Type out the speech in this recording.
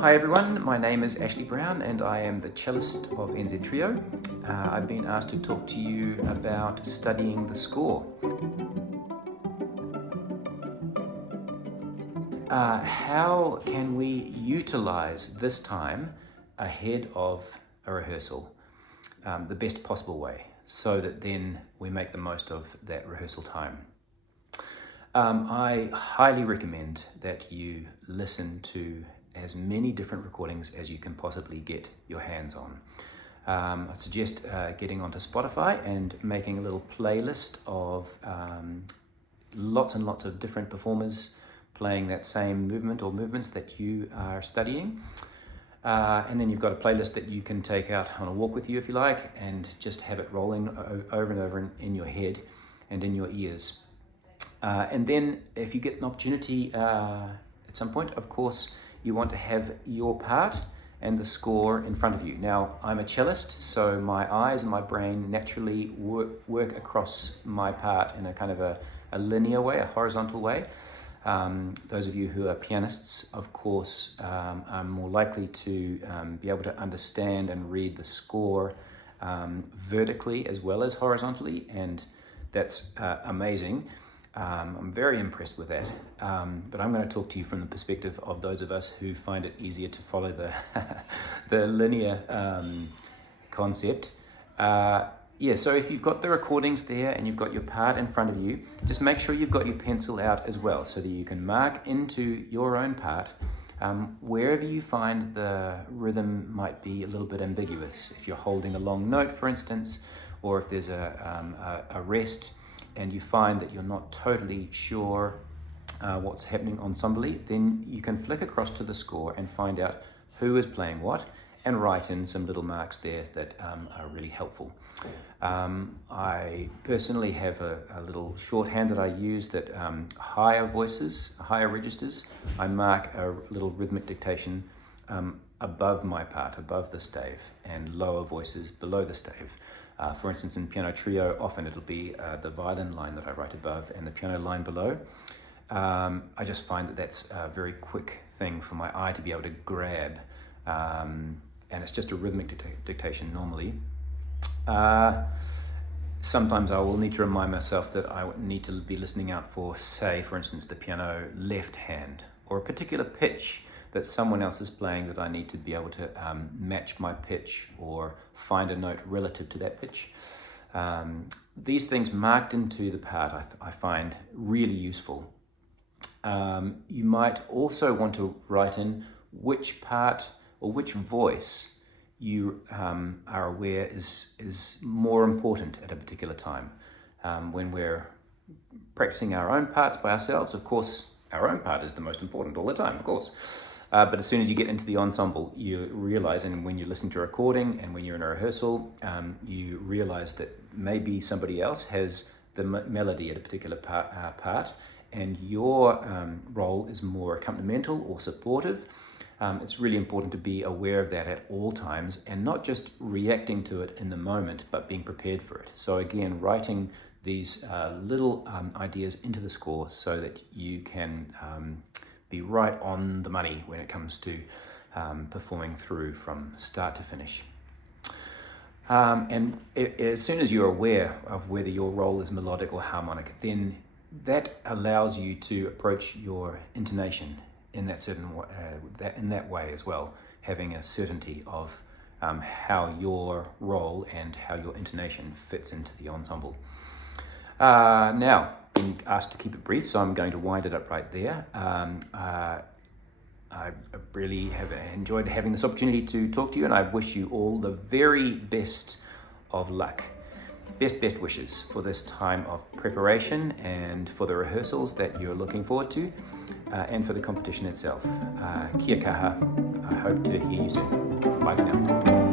Hi everyone, my name is Ashley Brown and I am the cellist of NZTrio. I've been asked to talk to you about studying the score. How can we utilize this time ahead of a rehearsal the best possible way so that then we make the most of that rehearsal time? I highly recommend that you listen to as many different recordings as you can possibly get your hands on. I suggest getting onto Spotify and making a little playlist of lots and lots of different performers playing that same movement or movements that you are studying. And then you've got a playlist that you can take out on a walk with you if you like and just have it rolling over and over in your head and in your ears. And then if you get an opportunity at some point, of course, you want to have your part and the score in front of you. Now, I'm a cellist, so my eyes and my brain naturally work across my part in a kind of a linear way, a horizontal way. Those of you who are pianists, of course, are more likely to be able to understand and read the score vertically as well as horizontally, and that's amazing. I'm very impressed with that, but I'm going to talk to you from the perspective of those of us who find it easier to follow the linear concept. So if you've got the recordings there and you've got your part in front of you, just make sure you've got your pencil out as well so that you can mark into your own part wherever you find the rhythm might be a little bit ambiguous. If you're holding a long note, for instance, or if there's a rest, and you find that you're not totally sure what's happening ensembly, then you can flick across to the score and find out who is playing what and write in some little marks there that are really helpful. I personally have a little shorthand that I use that higher voices, higher registers, I mark a little rhythmic dictation above my part, above the stave, and lower voices below the stave. For instance, in piano trio, often it'll be the violin line that I write above and the piano line below. I just find that that's a very quick thing for my eye to be able to grab, and it's just a rhythmic dictation normally. Sometimes I will need to remind myself that I need to be listening out for, say, for instance, the piano left hand, or a particular pitch that someone else is playing that I need to be able to match my pitch or find a note relative to that pitch. These things marked into the part I find really useful. You might also want to write in which part or which voice you are aware is more important at a particular time. When we're practicing our own parts by ourselves, of course, our own part is the most important all the time, of course. But as soon as you get into the ensemble, you realize, and when you listen to a recording and when you're in a rehearsal, you realize that maybe somebody else has the melody at a particular part, and your role is more accompanimental or supportive. It's really important to be aware of that at all times and not just reacting to it in the moment, but being prepared for it. So again, writing these little ideas into the score so that you can be right on the money when it comes to performing through from start to finish. As soon as you're aware of whether your role is melodic or harmonic, then that allows you to approach your intonation in that way as well, having a certainty of how your role and how your intonation fits into the ensemble. Now, been asked to keep it brief, so I'm going to wind it up right there. I really have enjoyed having this opportunity to talk to you, and I wish you all the very best of luck. Best wishes for this time of preparation and for the rehearsals that you're looking forward to, and for the competition itself. Kia kaha. I hope to hear you soon. Bye for now.